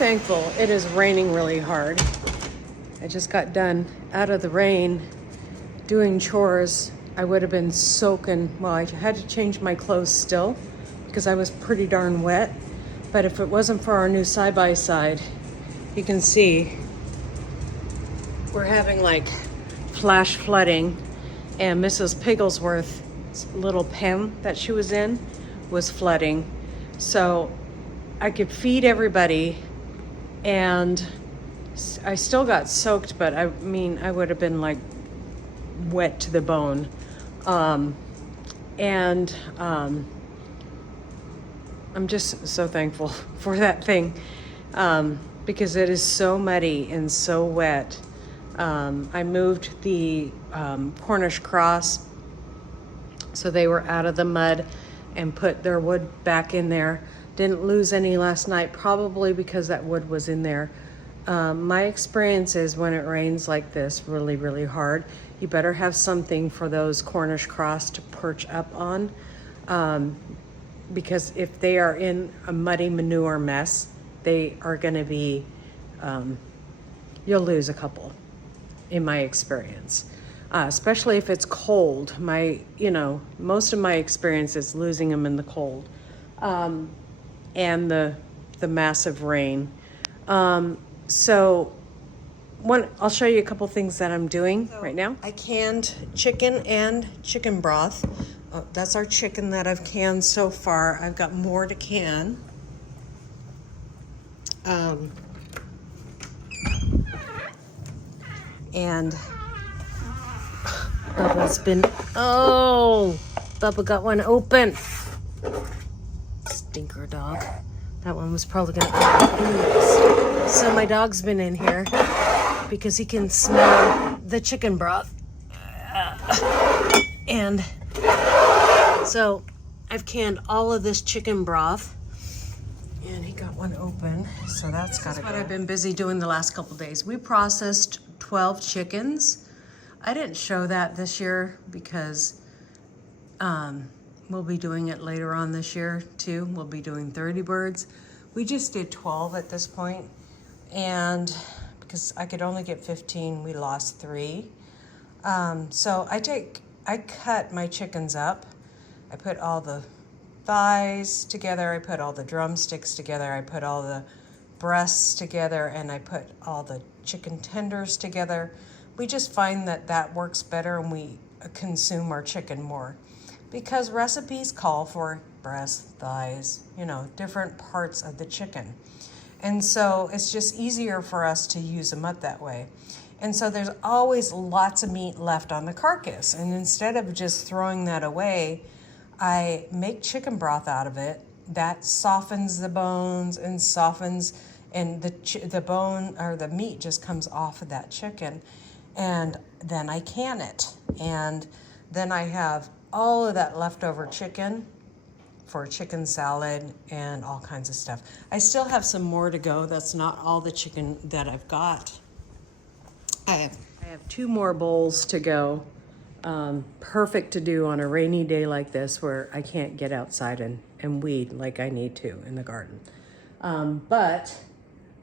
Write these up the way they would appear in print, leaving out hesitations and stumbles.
thankful. It is raining really hard. I just got done out of the rain doing chores. I would have been soaking. Well, I had to change my clothes still because I was pretty darn wet. But if it wasn't for our new side-by-side, you can see we're having like flash flooding, and Mrs. Pigglesworth's little pen that she was in was flooding. So I could feed everybody, and I still got soaked, but I mean, I would have been like wet to the bone. I'm just so thankful for that thing, because it is so muddy and so wet. I moved the Cornish cross so they were out of the mud and put their wood back in there. Didn't lose any last night, probably because that wood was in there. My experience is when it rains like this really, really hard, you better have something for those Cornish cross to perch up on. Because if they are in a muddy manure mess, they are gonna be, you'll lose a couple, in my experience. Especially if it's cold. Most of my experience is losing them in the cold. And the massive rain. I'll show you a couple things that I'm doing right now. I canned chicken and chicken broth. That's our chicken that I've canned so far. I've got more to can. And Bubba got one open. Stinker dog. That one was probably gonna open. So my dog's been in here because he can smell the chicken broth. And so I've canned all of this chicken broth, and he got one open, so that's gotta go. What I've been busy doing the last couple days. We processed 12 chickens. I didn't show that this year because we'll be doing it later on this year too. We'll be doing 30 birds. We just did 12 at this point, and because I could only get 15, we lost 3. So I cut my chickens up. I put all the thighs together, I put all the drumsticks together, I put all the breasts together, and I put all the chicken tenders together. We just find that works better, and we consume our chicken more. Because recipes call for breasts, thighs, different parts of the chicken. And so it's just easier for us to use them up that way. And so there's always lots of meat left on the carcass. And instead of just throwing that away, I make chicken broth out of it. That softens the bones and the bone or the meat just comes off of that chicken. And then I can it. And then I have all of that leftover chicken for chicken salad and all kinds of stuff. I still have some more to go. That's not all the chicken that I've got. I have 2 more bowls to go. Perfect to do on a rainy day like this where I can't get outside and weed like I need to in the garden. But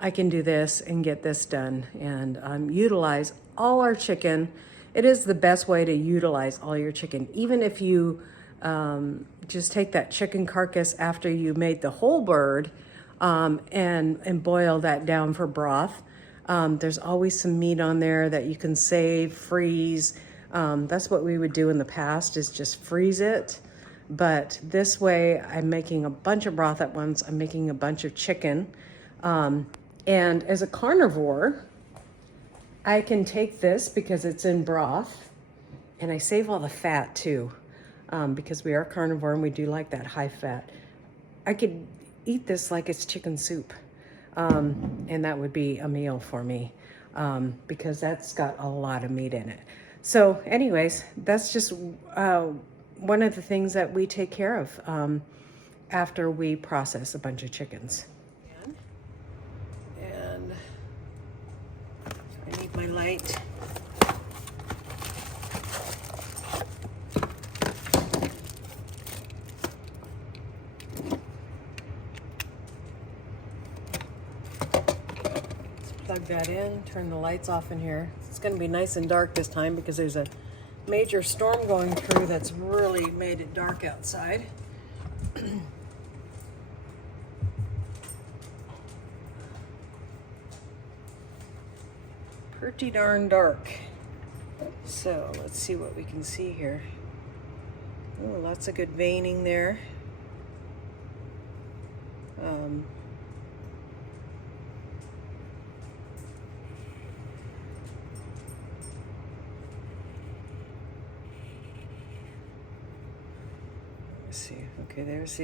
I can do this and get this done and utilize all our chicken. It is the best way to utilize all your chicken. Even if you just take that chicken carcass after you made the whole bird and boil that down for broth. There's always some meat on there that you can save, freeze. That's what we would do in the past, is just freeze it. But this way, I'm making a bunch of broth at once. I'm making a bunch of chicken. And as a carnivore, I can take this because it's in broth, and I save all the fat too, because we are carnivore and we do like that high fat. I could eat this like it's chicken soup. And that would be a meal for me, because that's got a lot of meat in it. So anyways, that's just one of the things that we take care of after we process a bunch of chickens. And I need my light. plug that in, turn the lights off in here. It's going to be nice and dark this time because there's a major storm going through that's really made it dark outside. Pretty darn dark. So let's see what we can see here. Oh, lots of good veining there. Let's see. Okay, there's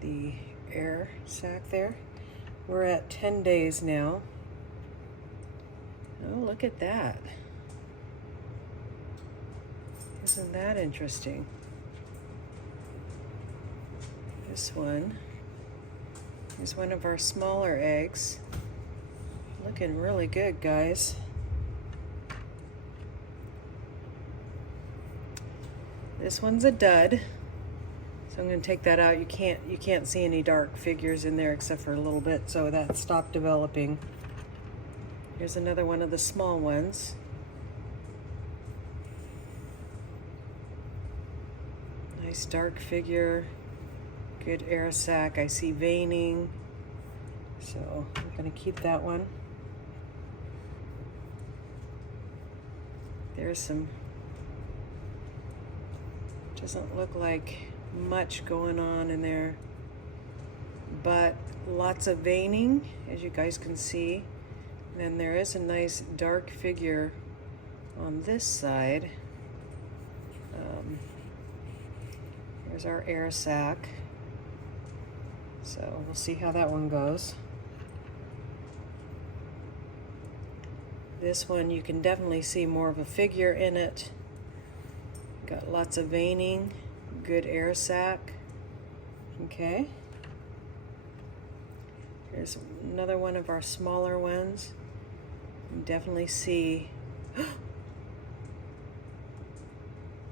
the air sac there. We're at 10 days now. Oh, look at that. Isn't that interesting? This one is one of our smaller eggs. Looking really good, guys. This one's a dud. So I'm going to take that out. You can't see any dark figures in there except for a little bit, so that stopped developing. Here's another one of the small ones. Nice dark figure, good air sac. I see veining, so I'm going to keep that one. There's some, doesn't look like much going on in there, but lots of veining, as you guys can see. And then there is a nice dark figure on this side. Here's our air sac. So we'll see how that one goes. This one you can definitely see more of a figure in it. Got lots of veining, good air sac. Okay. Here's another one of our smaller ones. You can definitely see.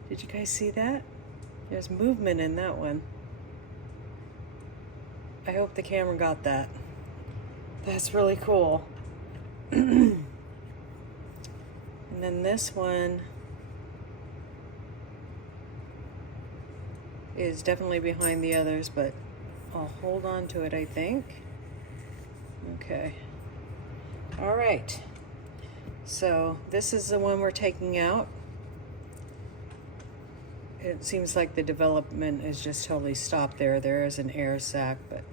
Did you guys see that? There's movement in that one. I hope the camera got that. That's really cool. And then this one is definitely behind the others, but I'll hold on to it, I think. Okay. All right. So this is the one we're taking out. It seems like the development is just totally stopped there. There is an air sac, but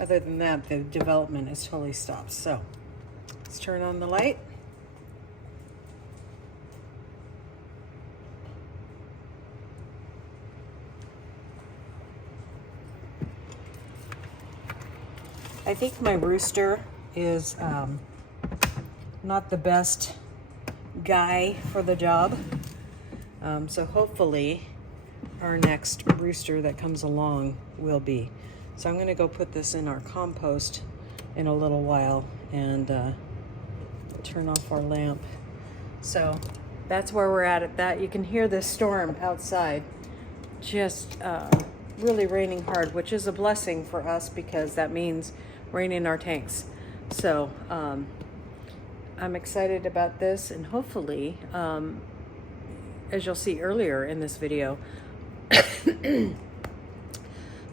other than that, the development is totally stopped. So let's turn on the light. I think my rooster is not the best guy for the job. So hopefully our next rooster that comes along will be. So I'm going to go put this in our compost in a little while and turn off our lamp. So that's where we're at that. You can hear the storm outside just really raining hard, which is a blessing for us because that means rain in our tanks. So I'm excited about this, and hopefully as you'll see earlier in this video,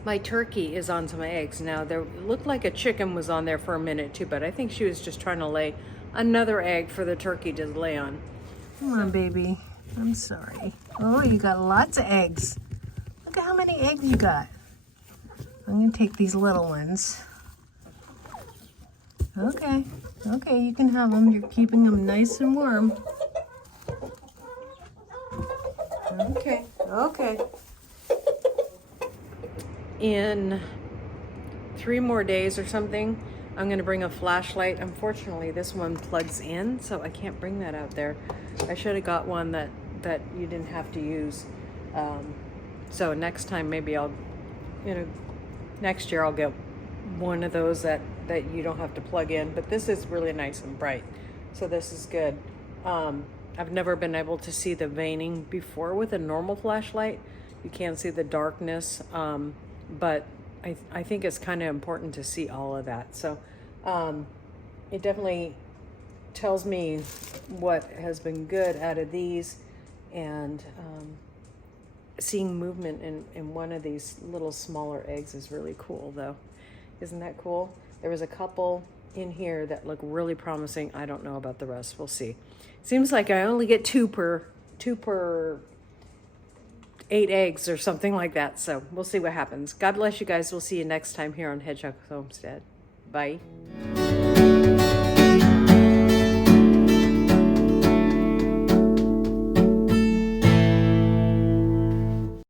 my turkey is on some eggs. Now, there looked like a chicken was on there for a minute too, but I think she was just trying to lay another egg for the turkey to lay on. Come on, baby. I'm sorry. Oh, you got lots of eggs. Look at how many eggs you got. I'm gonna take these little ones. Okay, okay, you can have them. You're keeping them nice and warm. Okay, okay. In 3 more days or something, I'm gonna bring a flashlight. Unfortunately, this one plugs in, so I can't bring that out there. I should have got one that you didn't have to use. So next time, maybe I'll, next year I'll get one of those that you don't have to plug in. But this is really nice and bright, so this is good. I've never been able to see the veining before with a normal flashlight. You can't see the darkness, but I think it's kind of important to see all of that. So it definitely tells me what has been good out of these, and seeing movement in one of these little smaller eggs is really cool though. Isn't that cool? There was a couple in here that look really promising. I don't know about the rest. We'll see. Seems like I only get two per 8 eggs or something like that. So we'll see what happens. God bless you guys. We'll see you next time here on Hedgehog Homestead. Bye.